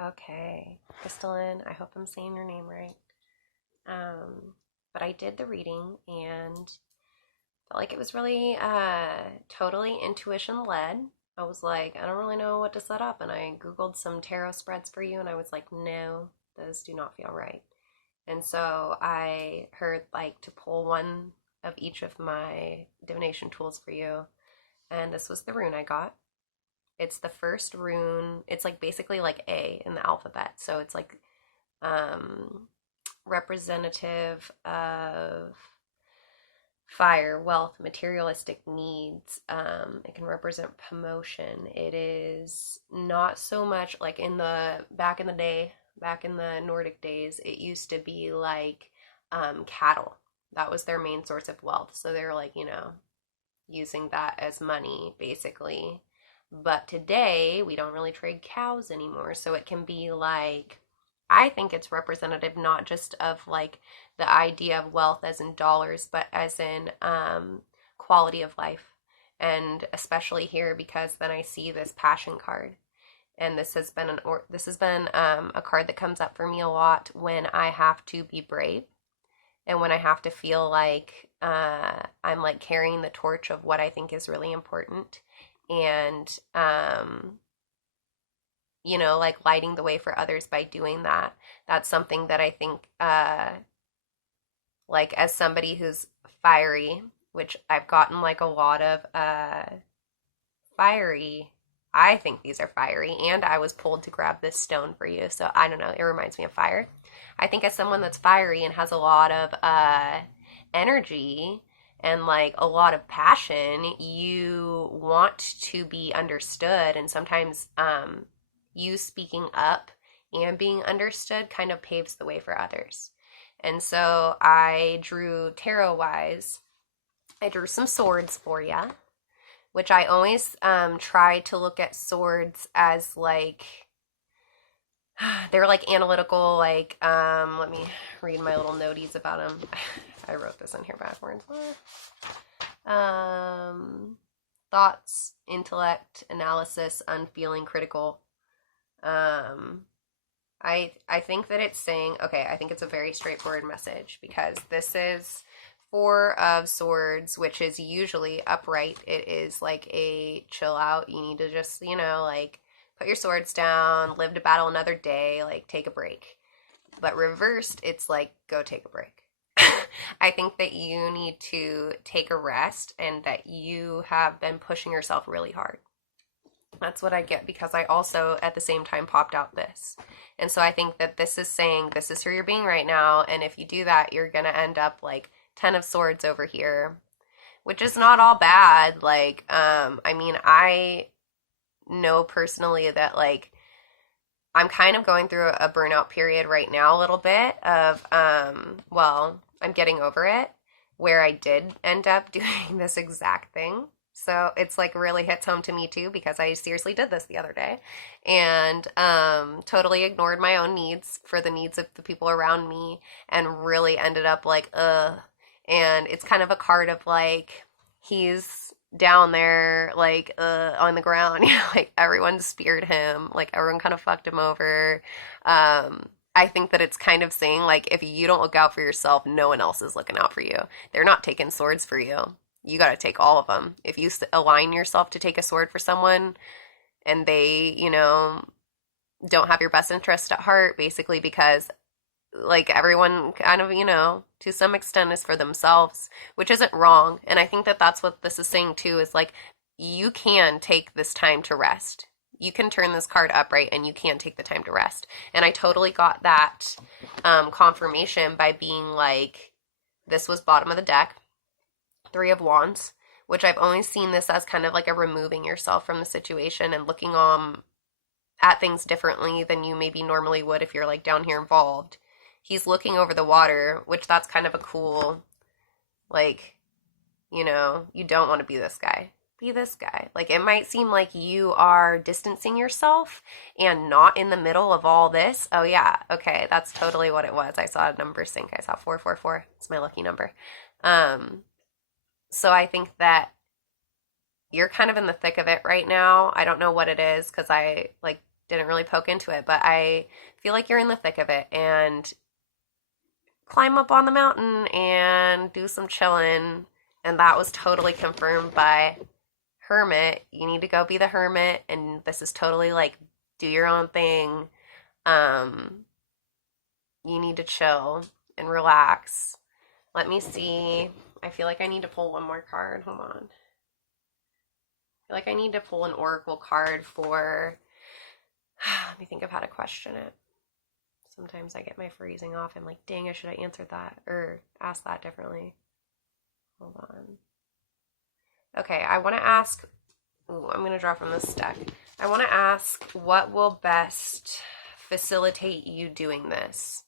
Okay. Kristalyn, I hope I'm saying your name right. But I did the reading and felt like it was really totally intuition led. I was like, I don't really know what to set up. And I Googled some tarot spreads for you and I was like, no, those do not feel right. And so I heard like to pull one of each of my divination tools for you. And this was the rune I got. It's the first rune. It's like basically like A in the alphabet. So it's like um, representative of fire, wealth, materialistic needs. It can represent promotion. It is not so much like in the back in the day, back in the Nordic days, it used to be like cattle. That was their main source of wealth. So they're like, using that as money basically. But today, we don't really trade cows anymore. So it can be like, I think it's representative not just of like the idea of wealth as in dollars, but as in quality of life. And especially here because then I see this passion card. And this has been a card that comes up for me a lot when I have to be brave and when I have to feel like I'm like carrying the torch of what I think is really important and like lighting the way for others by doing that. That's something that I think like as somebody who's fiery, which I've gotten like a lot of fiery. I think these are fiery, and I was pulled to grab this stone for you, so I don't know. It reminds me of fire. I think as someone that's fiery and has a lot of energy and like a lot of passion, you want to be understood, and sometimes you speaking up and being understood kind of paves the way for others. And so I drew tarot wise. I drew some swords for you, which I always try to look at swords as like they're like analytical, like let me read my little noties about them. I wrote this in here backwards. Thoughts, intellect, analysis, unfeeling, critical. I think that it's saying, okay, I think it's a very straightforward message because this is Four of Swords, which is usually upright. It is like a chill out. You need to just, like put your swords down, live to battle another day, like take a break. But reversed, it's like go take a break. I think that you need to take a rest and that you have been pushing yourself really hard. That's what I get because I also at the same time popped out this. And so I think that this is saying this is who you're being right now. And if you do that, you're going to end up like 10 of Swords over here, which is not all bad. Like, I know personally that like I'm kind of going through a burnout period right now a little bit of, I'm getting over it where I did end up doing this exact thing. So it's like really hits home to me too because I seriously did this the other day and totally ignored my own needs for the needs of the people around me and really ended up like, and it's kind of a card of like, he's down there like on the ground, like everyone speared him, like everyone kind of fucked him over. I think that it's kind of saying like, if you don't look out for yourself, no one else is looking out for you. They're not taking swords for you. You got to take all of them. If you align yourself to take a sword for someone and they, don't have your best interest at heart, basically because like everyone kind of, to some extent is for themselves, which isn't wrong. And I think that that's what this is saying too, is like, you can take this time to rest. You can turn this card upright and you can take the time to rest. And I totally got that confirmation by being like, this was bottom of the deck. Three of Wands, which I've always seen this as kind of like a removing yourself from the situation and looking at things differently than you maybe normally would if you're like down here involved. He's looking over the water, which that's kind of a cool, like, you don't want to be this guy. Be this guy. Like, it might seem like you are distancing yourself and not in the middle of all this. Oh, yeah. Okay. That's totally what it was. I saw a number sync. I saw 444. It's my lucky number. So I think that you're kind of in the thick of it right now. I don't know what it is because I like didn't really poke into it, but I feel like you're in the thick of it, and climb up on the mountain and do some chilling. And that was totally confirmed by Hermit. You need to go be the hermit, and this is totally like do your own thing. Um, you need to chill and relax. Let me see. I feel like I need to pull one more card. Hold on. I feel like I need to pull an oracle card for. Let me think of how to question it. Sometimes I get my phrasing off. I'm like, dang, I should have answered that or asked that differently. Hold on. Okay, I want to ask. Ooh, I'm going to draw from this deck. I want to ask what will best facilitate you doing this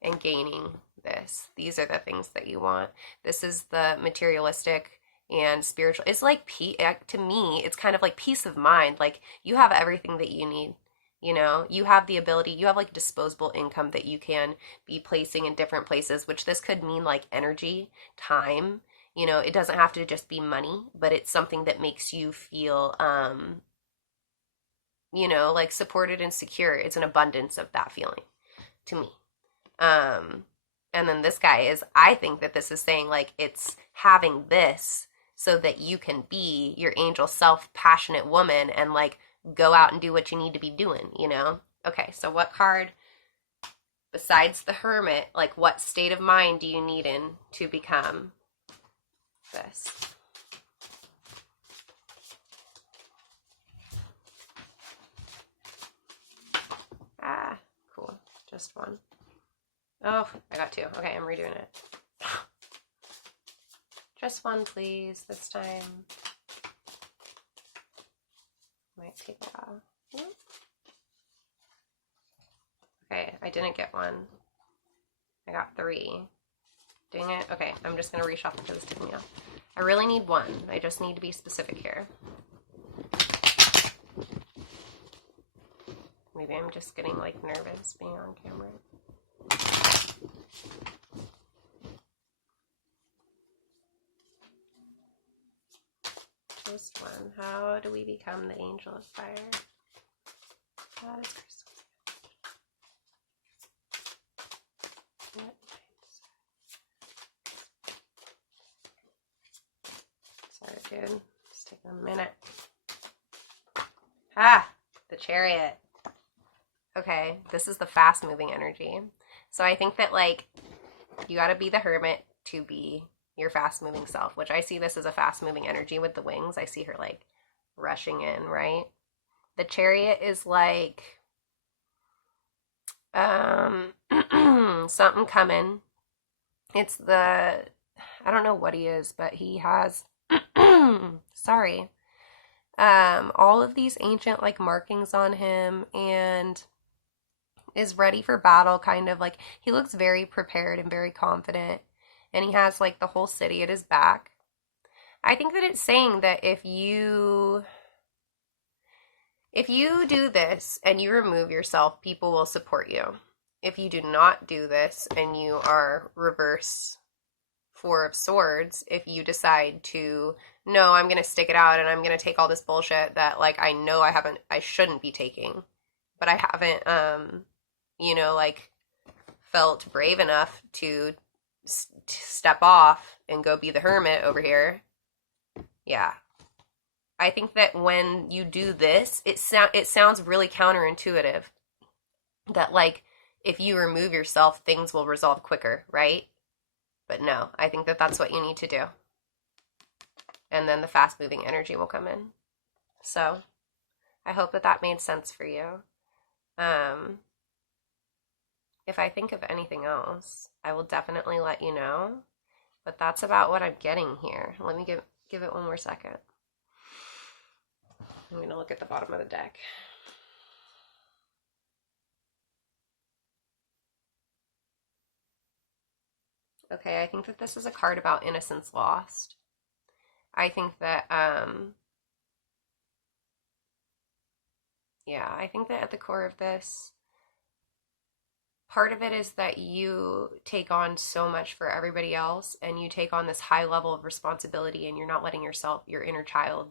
and gaining this. These are the things that you want. This is the materialistic and spiritual. It's like, to me, it's kind of like peace of mind. Like, you have everything that you need. You know, you have the ability, you have like disposable income that you can be placing in different places, which this could mean like energy, time. You know, it doesn't have to just be money, but it's something that makes you feel, you know, like supported and secure. It's an abundance of that feeling to me. And then this guy is, I think that this is saying like it's having this so that you can be your angel self, passionate woman, and like go out and do what you need to be doing, you know? Okay, so what card besides the Hermit, like what state of mind do you need in to become this? Ah, cool. Just one. Oh, I got two. Okay, I'm redoing it. Just one, please, this time. Might take a while. Okay, I didn't get one. I got three. Dang it. Okay, I'm just going to reshuffle because it's taking me off. I really need one. I just need to be specific here. Maybe I'm just getting like nervous being on camera. Just one. How do we become the angel of fire? That is Kristalyn. Sorry, dude. Just taking a minute. Ah, the Chariot. Okay, this is the fast-moving energy. So I think that, like, you gotta be the Hermit to be your fast-moving self, which I see this as a fast-moving energy with the wings. I see her, like, rushing in, right? The Chariot is, like, something coming. It's the, I don't know what he is, but he has, sorry, all of these ancient, like, markings on him, and is ready for battle, kind of like he looks very prepared and very confident, and he has like the whole city at his back. I think that it's saying that if you do this and you remove yourself, people will support you. If you do not do this and you are reverse Four of Swords, if you decide to, no, I'm gonna stick it out and I'm gonna take all this bullshit that like I know I shouldn't be taking, but I haven't you know, like, felt brave enough to step off and go be the hermit over here. Yeah. I think that when you do this, it sounds really counterintuitive. That, like, if you remove yourself, things will resolve quicker, right? But no, I think that that's what you need to do. And then the fast-moving energy will come in. So, I hope that that made sense for you. If I think of anything else, I will definitely let you know. But that's about what I'm getting here. Let me give it one more second. I'm going to look at the bottom of the deck. Okay, I think that this is a card about innocence lost. I think that, yeah, I think that at the core of this, part of it is that you take on so much for everybody else, and you take on this high level of responsibility, and you're not letting yourself, your inner child,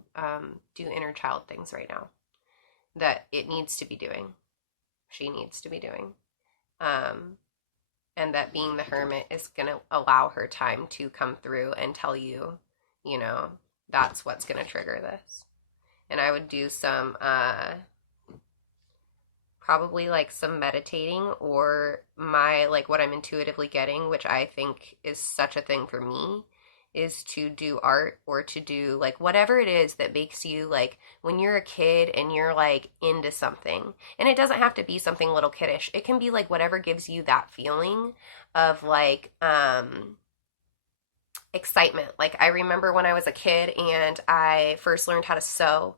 do inner child things right now. that it needs to be doing. She needs to be doing. Um, and that being the hermit is going to allow her time to come through and tell you, you know, that's what's going to trigger this. And I would do some, probably like some meditating, or my, like what I'm intuitively getting, which I think is such a thing for me, is to do art or to do like whatever it is that makes you like when you're a kid and you're like into something. And it doesn't have to be something little kiddish. It can be like whatever gives you that feeling of like excitement. Like I remember when I was a kid and I first learned how to sew,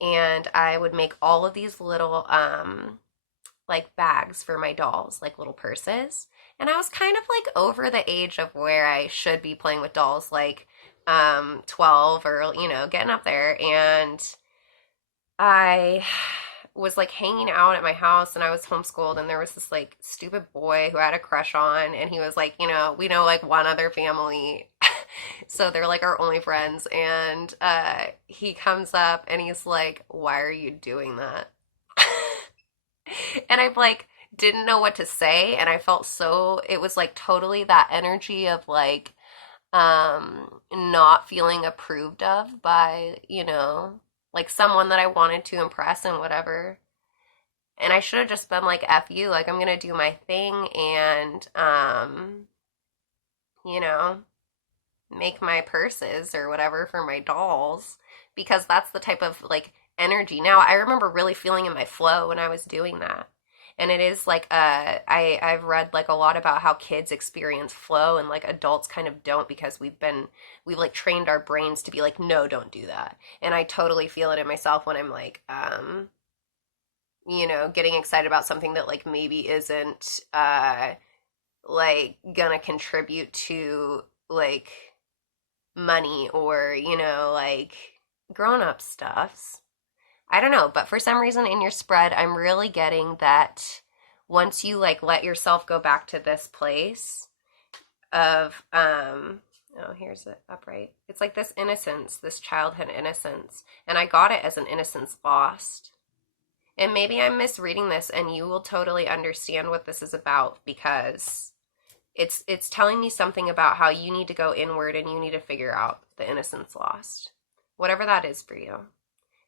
and I would make all of these little like bags for my dolls, like little purses. And I was kind of like over the age of where I should be playing with dolls, like 12 or, you know, getting up there. And I was like hanging out at my house, and I was homeschooled, and there was this like stupid boy who I had a crush on, and he was like, you know, we know like one other family. So they're like our only friends. And he comes up and he's like, why are you doing that? And I like didn't know what to say, and I felt so, it was like totally that energy of like not feeling approved of by, you know, like someone that I wanted to impress and whatever. And I should have just been like, F you, like I'm gonna do my thing and you know, make my purses or whatever for my dolls, because that's the type of like energy. Now I remember really feeling in my flow when I was doing that. And it is like I've read like a lot about how kids experience flow and like adults kind of don't, because we've like trained our brains to be like, no, don't do that. And I totally feel it in myself when I'm like you know, getting excited about something that like maybe isn't like gonna contribute to like money or, you know, like grown up stuffs. I don't know, but for some reason in your spread, I'm really getting that once you like let yourself go back to this place of oh, here's it upright. It's like this innocence, this childhood innocence. And I got it as an innocence lost. And maybe I'm misreading this, and you will totally understand what this is about, because it's telling me something about how you need to go inward and you need to figure out the innocence lost. Whatever that is for you.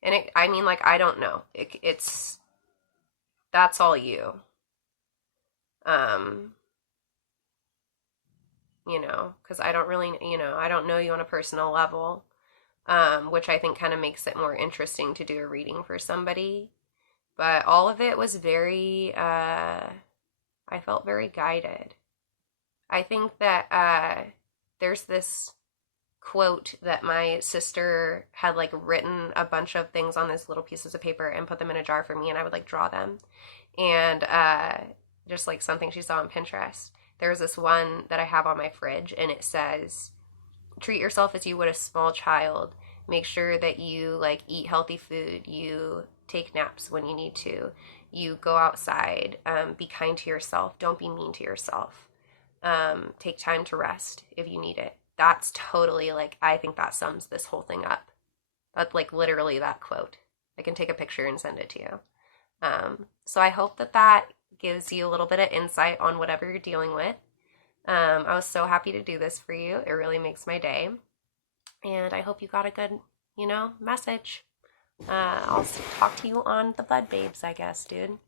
And it, I mean, like, I don't know. It's, that's all you. You know, because I don't really, you know, I don't know you on a personal level, which I think kind of makes it more interesting to do a reading for somebody. But all of it was very, I felt very guided. I think that there's this quote that my sister had like written a bunch of things on these little pieces of paper and put them in a jar for me, and I would like draw them. And just like something she saw on Pinterest. There's this one that I have on my fridge, and it says, treat yourself as you would a small child. Make sure that you like eat healthy food. You take naps when you need to. You go outside. Be kind to yourself. Don't be mean to yourself. Take time to rest if you need it. That's totally like, I think that sums this whole thing up. That's like literally that quote. I can take a picture and send it to you. So I hope that that gives you a little bit of insight on whatever you're dealing with. I was so happy to do this for you. It really makes my day. And I hope you got a good, you know, message. I'll talk to you on the Bud Babes, I guess, dude.